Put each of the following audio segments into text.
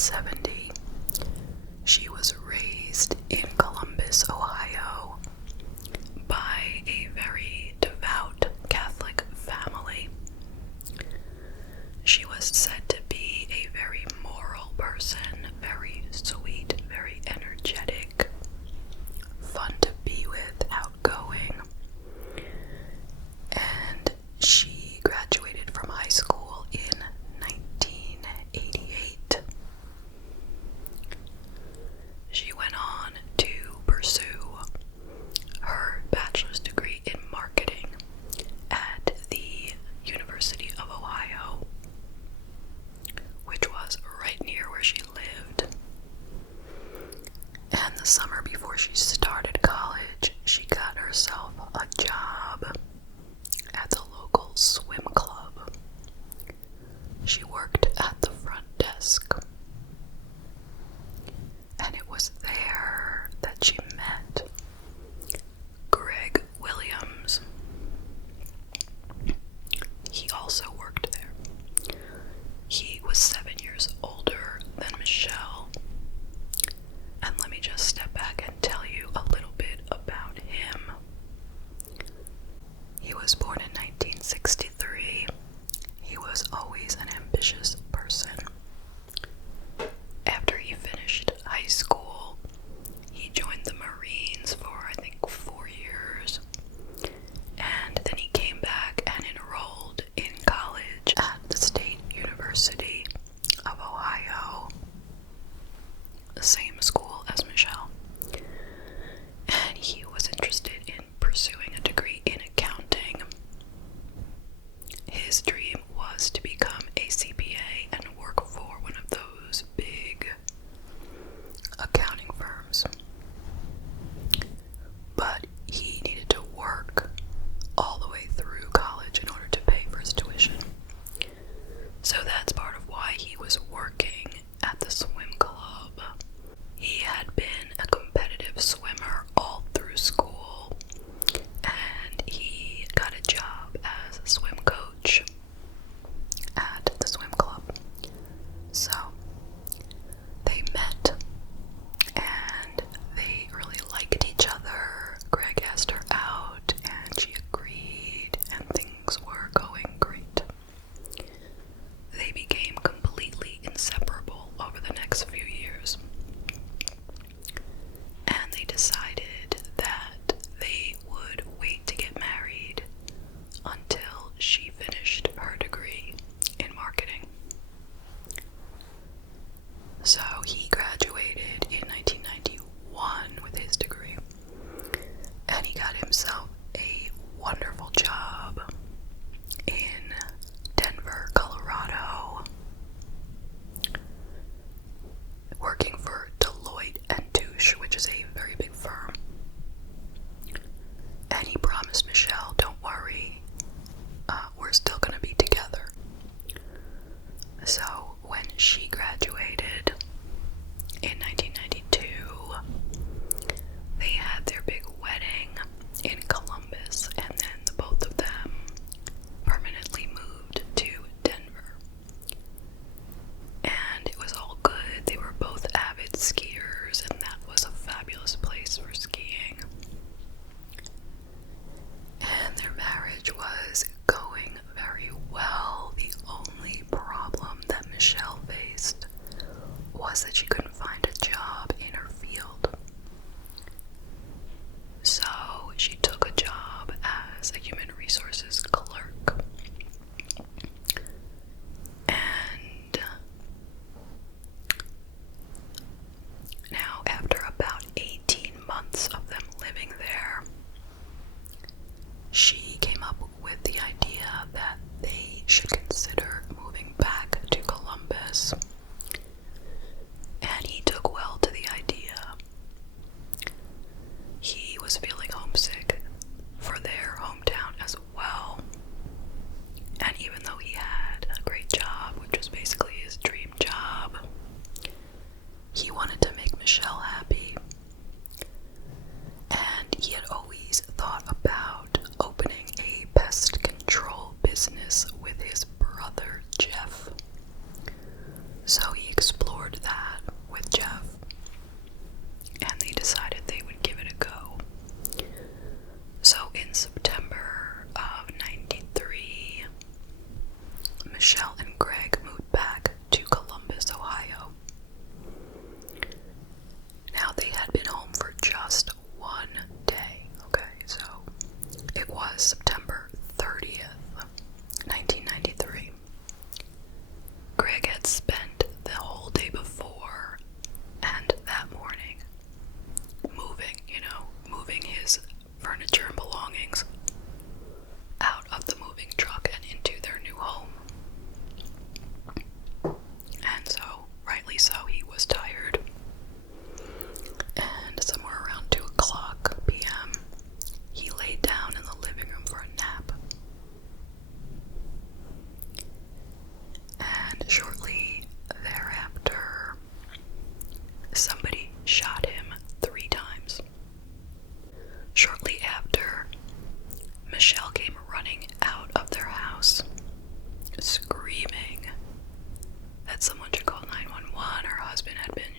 1970. She was raised in Columbus, Ohio, by a very devout Catholic family. She was said to be a very moral person, very sweet, very energetic, fun to be with, outgoing. And she graduated from high school in 1988. She went on to pursue her bachelor's degree in marketing at the University of Ohio, which was right near where she lived. And the summer before she started college, she got herself a job at the local swim club. She worked at the front desk. And it was there that she met Greg Williams. He also worked there. He was 7 years older than Michelle. And let me just step back and tell you a little bit about him. He was born in 1963. He was always an ambitious person. After he finished high school, he joined the Marines for, I think, 4 years. And then he came back and enrolled in college at the State University of Ohio, the same school as Michelle. And he was interested in pursuing a degree in accounting. His dream was to become a CPA and work for one of those big accounting firms. But he needed to work all the way through college in order to pay for his tuition. So that's part of why he was working at the swim club. He had been a competitive swimmer all through school, and he got a job as a swim coach at the swim club. So they met and they really liked each other. Greg asked her out and she agreed, and things were going great. They became completely inseparable over the next few years. And they decided that they would wait to get married until she finished her degree in marketing. So he graduated in 1991 with his degree, and he got himself a wonderful job in Denver, Colorado, working for Deloitte and Touche, which is a very big firm. And he promised Michelle, don't worry, we're still going to be together. So when she graduated in 1992, they had their big wedding in Columbus, and then the both of them permanently moved to Denver. And it was all good. They were both avid skiers, and that was a fabulous place for skiing. And their marriage was going very well. The only problem that Michelle faced was that she couldn't find a job in her field. So she took a job as a human resources clerk. And now, after about 18 months of them living there, she came up with the idea that they should consider moving back to Columbus. And he took well to the idea. He was feeling homesick for their hometown as well. And even though he had a great job, which was basically his dream job, he wanted to make Michelle happy. And he had always thought about opening a pest control business with his brother Jeff. So he explored that.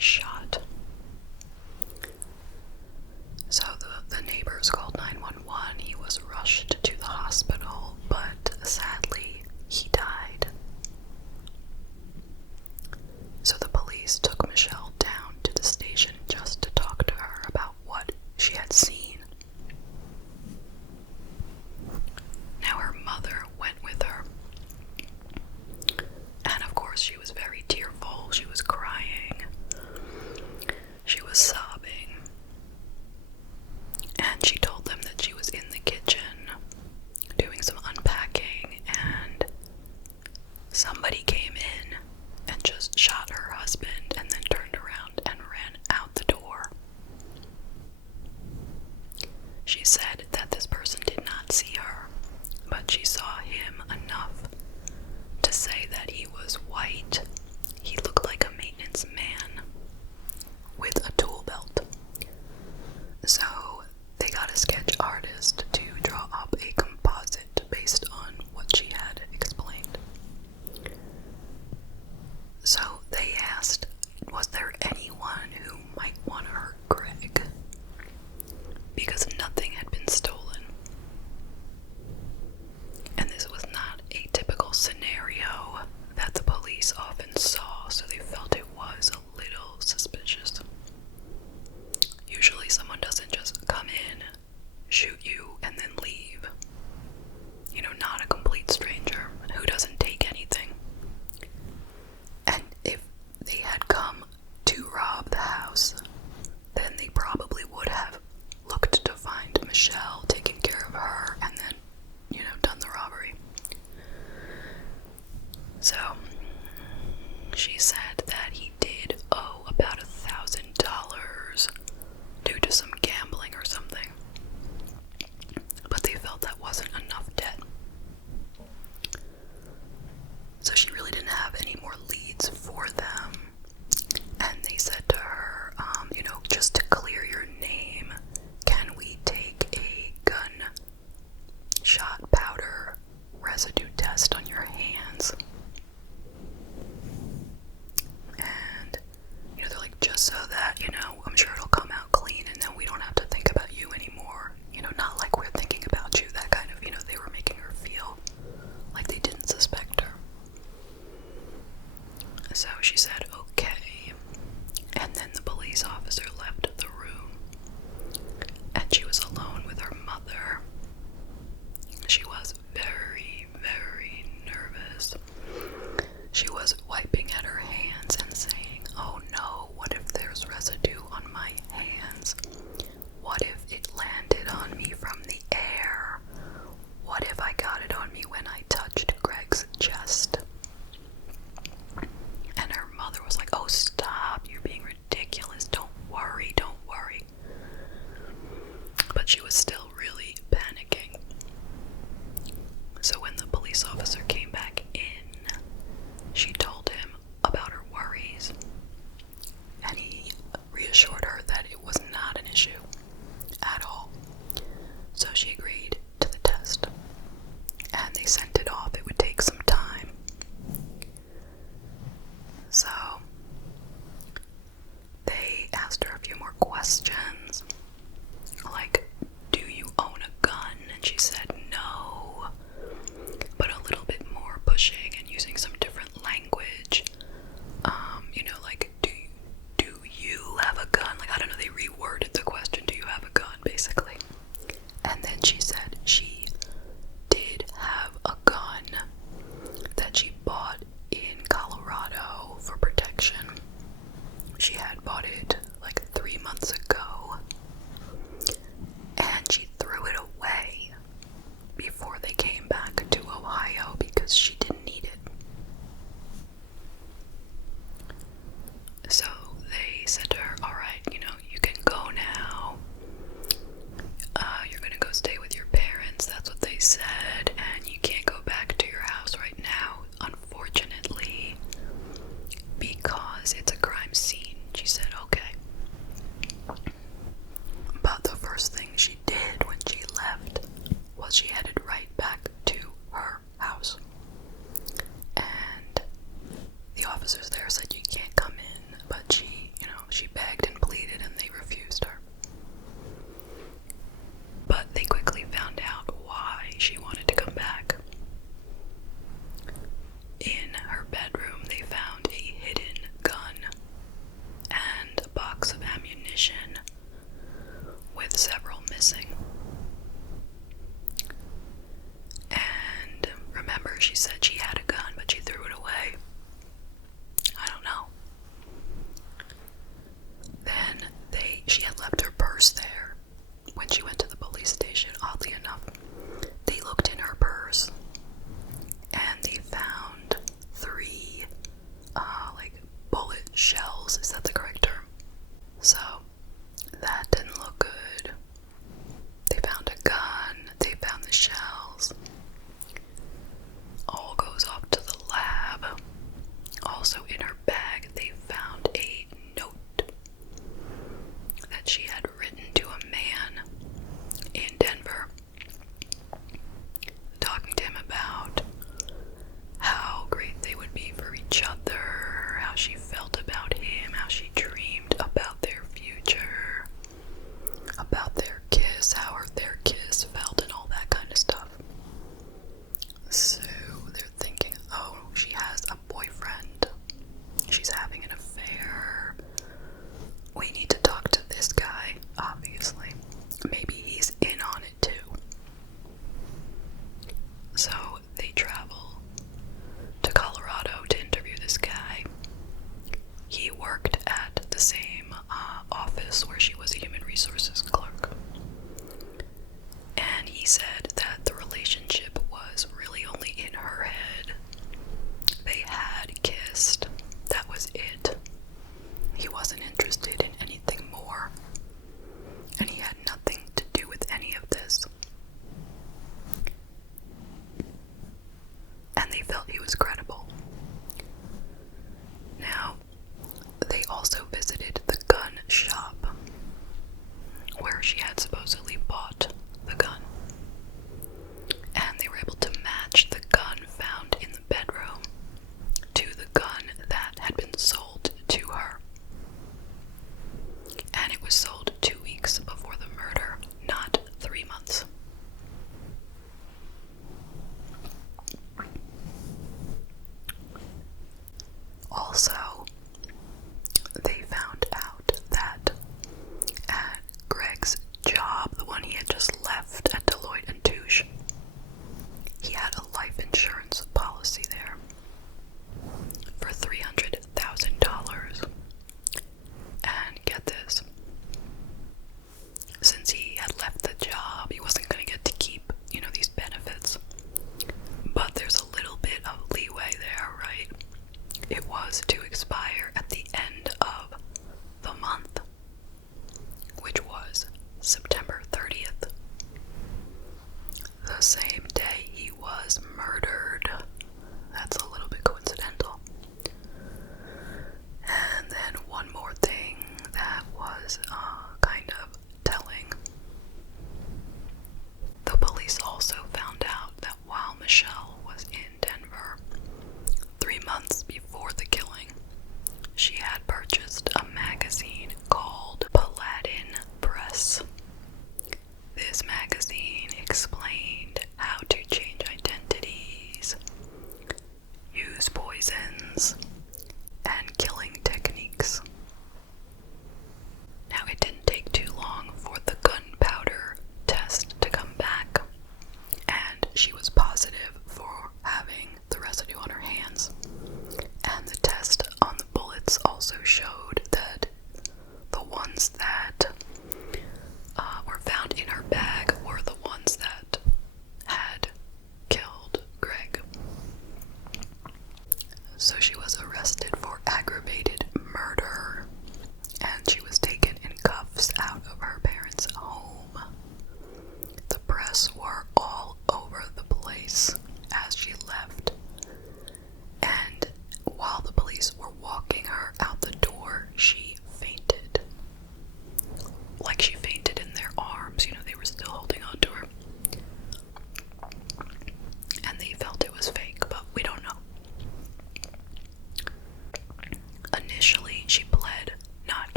shot. So the neighbors called 911. He was rushed to the hospital, but sadly, he died. So the police took Michelle down to the station just to talk to her about what she had seen. Now her mother went with her, and of course she was very tearful. She was crying, she was sobbing, and she told them that she was in the kitchen doing some unpacking, and somebody came in and just shot her husband and then turned around and ran out the door. She said that this person did not see her, but she saw him enough to say that he was white. He looked like a maintenance man with a tool belt. So they got a sketch artist to draw up a composite based on what she had explained. So they asked, was there anyone who might want to hurt Greg? Because nothing had been stolen. And this was not a typical scenario that the police often saw, so they felt it was a little suspicious. Usually someone doesn't just come in, shoot you, and then leave. You know, not a complete stranger who doesn't take anything. And if they had come to rob the house, then they probably would have looked to find Michelle, taken care of her, and then, done the robbery. So, she said that he did owe about $1,000 due to some gambling or something, but they felt that wasn't enough debt. So she really didn't have any more leads for them, and they said to her, just to clear your name, can we take a gun shot powder residue test on your hands? And, they're like, just so that, I'm sure it'll come out clean and then we don't have to think about you anymore. Not like we're thinking about you, that kind of, they were making her feel like they didn't suspect her. So she said, okay. And then the police officer left the room, and she was alone with her mother. She was very, very nervous. She was wiping at her hands and saying, oh no, what if there's residue on my hands? What if it landed on me from the air? What if I got it on me when I touched Greg's chest? And her mother was like, oh, stop, you're being ridiculous, don't worry. But she was still really panicking. So when the police officer came back in, she told him about her worries, and he reassured her that it was not an issue at all. So she agreed to the test, and they sent it off. It would take some time. So they asked her a few more questions, like, do you own a gun? And she said no, but a little bit more pushing and using some different language. Like, do you have a gun? Like, I don't know, they reworded the question, do you have a gun, basically. And then she said she did have a gun that she bought in Colorado for protection. She had bought it like 3 months ago, and she threw it away before they came back to Ohio because she didn't need it. So they said to her, alright, you can go now. You're gonna go stay with your parents, that's what they said, and you can't go back to your house right now, unfortunately, because it's a crime scene. She said, okay. But the first thing she did when she left was she headed right back to her house. And the officers there said you can't come in, but she, shells. Is that the correct term? So, that didn't look good. They found a gun, they found the shells. All goes off to the lab. Also in her bag, they found a note that she had written to a man in Denver, talking to him about how great they would be for each other, how she felt about him, how she dreamed about their future, about their kiss, how their kiss felt, and all that kind of stuff. So they're thinking, oh, she has a boyfriend. She's having an affair. We need to talk to this guy, obviously. Maybe he's in on it too. So they travel to Colorado to interview this guy. He worked at the same office where she was a human resources clerk. And he said that the relationship was really only in her head. They had kissed. That was it. He wasn't interested in anything more. And he had nothing to do with any of this. And they felt he was credible. Now, they also visited the gun shop where she had supposedly bought the gun. And they were able to match the gun found in the bedroom to the gun that had been sold to her. And it was sold 2 weeks before the murder, not 3 months. Also, they found out that at Greg's job, the one he had just left at Deloitte & Touche, he had a life insurance policy there for $300,000. And get this, since he had left the job, he wasn't going to get to keep, these benefits. But there's a little bit of leeway there, right? It was to expire at the end of the month, which was September 30th. The same day he was murdered. That's a little bit coincidental. And then one more thing that was kind of telling. The police also found out that while Michelle was in Denver, 3 months before the killing, she had purchased a magazine called Paladin Press. This magazine explained how to change identities, use poisons, and killing techniques. Now, it didn't take too long for the gunpowder test to come back, and she was positive for having the residue on her hands. And the test on the bullets also showed that the ones that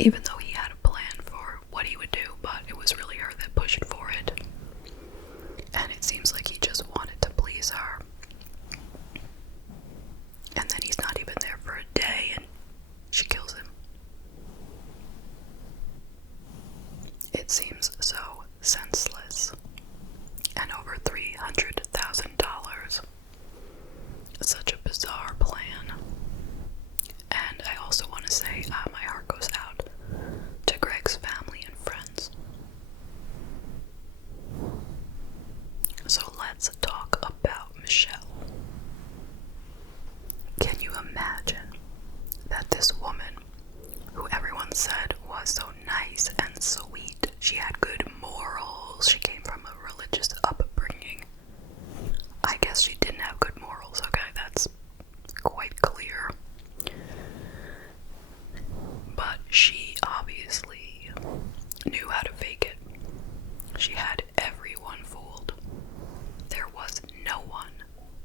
even though he had a plan for what he would do, but it was really her that pushed for it. And it seems like he just wanted to please her. And then he's not even there for a day and she kills him. It seems so senseless. And over $300,000. Such a bizarre plan. And I also want to say my heart goes out to Greg's family and friends. So let's talk about Michelle. Can you imagine that this woman, who everyone said was so nice and sweet, she had good morals, she came from a religious upbringing. I guess she didn't have good morals, okay, that's quite clear. But she obviously knew how to fake it. She had everyone fooled. There was no one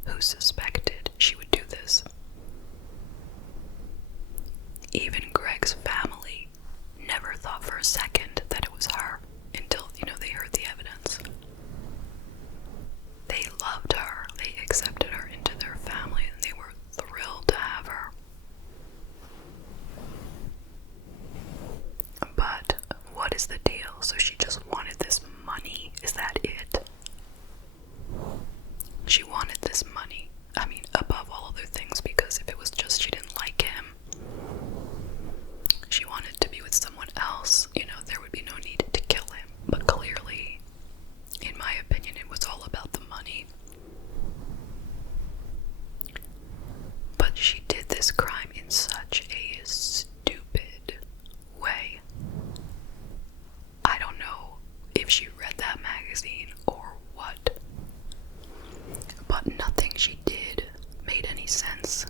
who suspected she would do this. Even Greg's family never thought for a second that it was her until, they heard the evidence. They loved her. They accepted her into their family and they were thrilled to have her. But what is the deal? So she just wanted this money? Is that it? She wanted this money. I mean, above all other things, because if it was just she didn't like him, she wanted to be with someone else, there would be no need to kill him. But clearly, in my opinion, it was all about the money. But she did this crime in such a stupid way. I don't know if she read that magazine or what, but nothing she did made any sense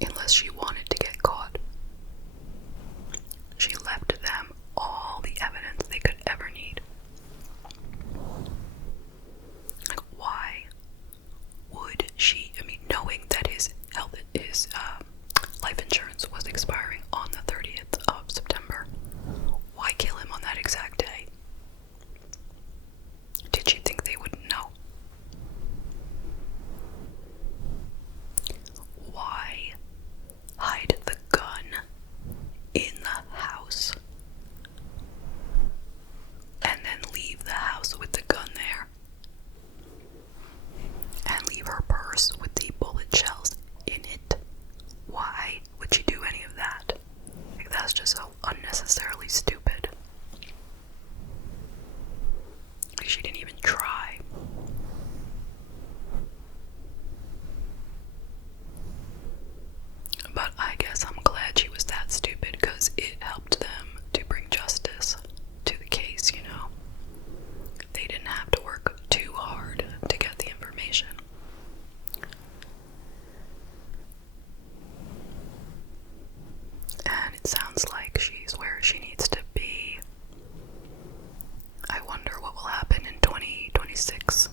unless she wanted to get caught. She left them all the evidence they could ever need. Like, why would she, knowing that his life insurance was expiring on the 30th of September, why kill him on that exact day? Did she think they wouldn't know? Why hide the gun in the house and then leave the house with the gun there and leave her purse with the bullet shells in it? Why would she do any of that? Like, that's just so unnecessarily stupid. Like, she didn't even try. But I guess I'm glad she was that stupid, because it helped them to bring justice to the case, They didn't have to work too hard to get the information. And it sounds like she's where she needs to be. I wonder what will happen in 2026.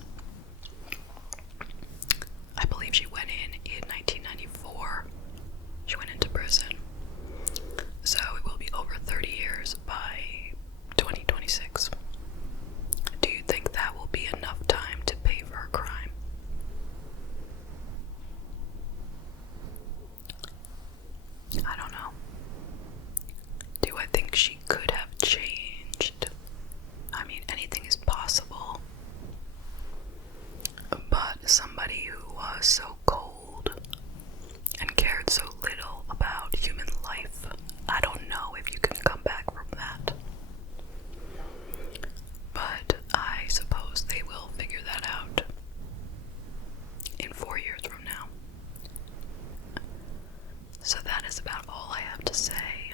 I believe she went in 1994. She went into prison. So it will be over 30 years by 2026. Do you think that will be enough time to pay for her crime? I don't know. Do I think she could have changed? Anything is possible. But somebody who was so cold and cared so little about human life, I don't know if you can come back from that. But I suppose they will figure that out in 4 years from now. So that is about all I have to say